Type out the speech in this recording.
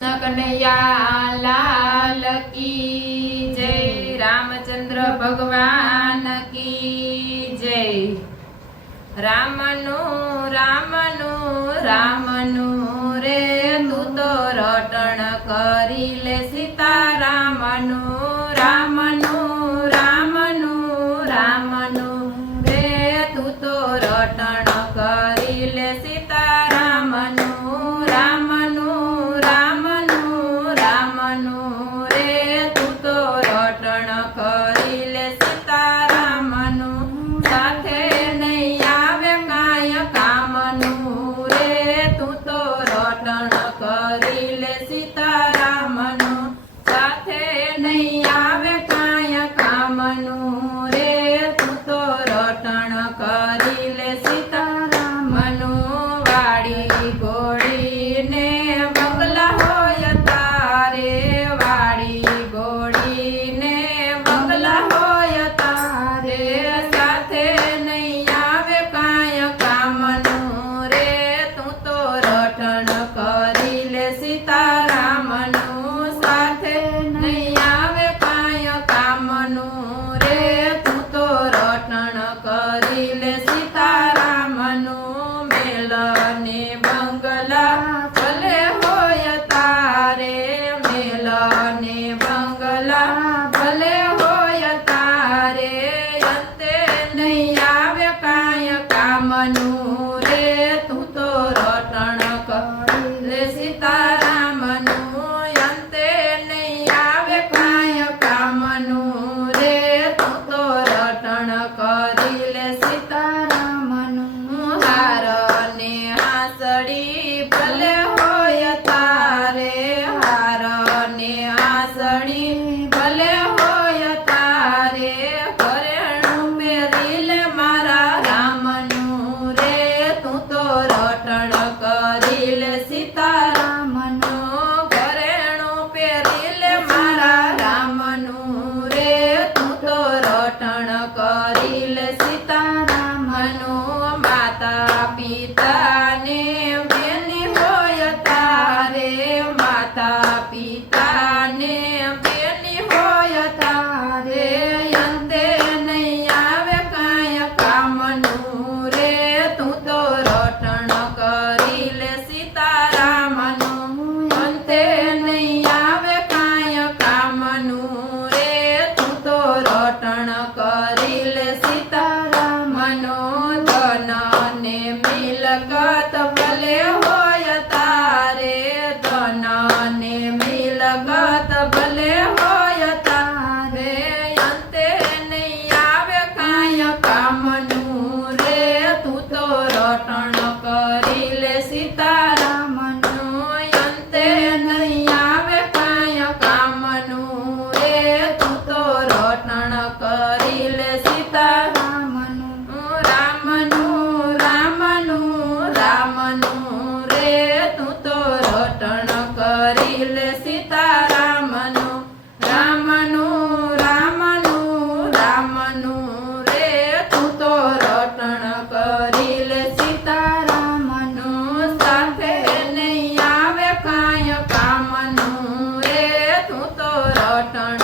कन्हैया लाल की जय। रामचंद्र भगवान की जय। रामनु रामनु रामनु रे तू तो रटण करी ले सीता रामनु रामनु रामनु रामनु रे तू तो रटण करी ले सीता रामनु रामनु रामनु रामनु रे तू तो रटण करी ले सीता रामनु साथे नहीं आवे काय कामनु रे तू तो रटण करी ले सीता रामनु साथे नहीं आवे काय कामनु रे तू तो रटण करी ले सीता रामनु वाड़ी घोड़ी ने बंगला होय तारे वाड़ी घोड़ी ने बंगला होय तारे साथे नहीं आवे काय कामनु रे तू तो रटण करी ले सीता रामनु साथे नहीं आवे काय कामनु रे तू तो रटण करी ले सीता रामनु मेलने बंगला भले होय तारे मेलने बंगला भले होय तारे अंते नहीं आवे काय कामनु रे तू तो रटण करी ले सीता रामनु अंते नहीं आवे काय कामनु रे तू तो रटण करी ले सीता रामनु हार ने हासड़ी भले होय तारे हार ने हासड़ी भले होय तारे करेणु मेरीले मारा रामनु रे तू तो रटण करी ले सीता रामनु करेणु पेरीले मारा रामनु रे तू तो रटण करी ले सीता रामनु माता पिता ने बेनी होय तारे माता पिता ने बेनी होय तारे अंते नहीं आवे काय कामनु रे तू तो रटण करी ले सीता रामनु अंते नहीं आवे काय कामनु रे तू तो रटण करी ले सीता रामनु धन ने मिलकत भले होय तारे धन ने मिलकत भले होय तारे अंते नहीं आवे काय कामनु रे तू तो रटण करी ले सीता रामनु अंते नहीं आवे काय कामनु रे तू तो रटण करी ले सीता रामनु रामनु रामनु रामनु रे तू तो रटण करी ले सीता रामनु रामनु रामनु रामनु रे तू तो रटण करी ले सीता रामनु साथे नहीं आवे काय कामनु रे तू तो रटण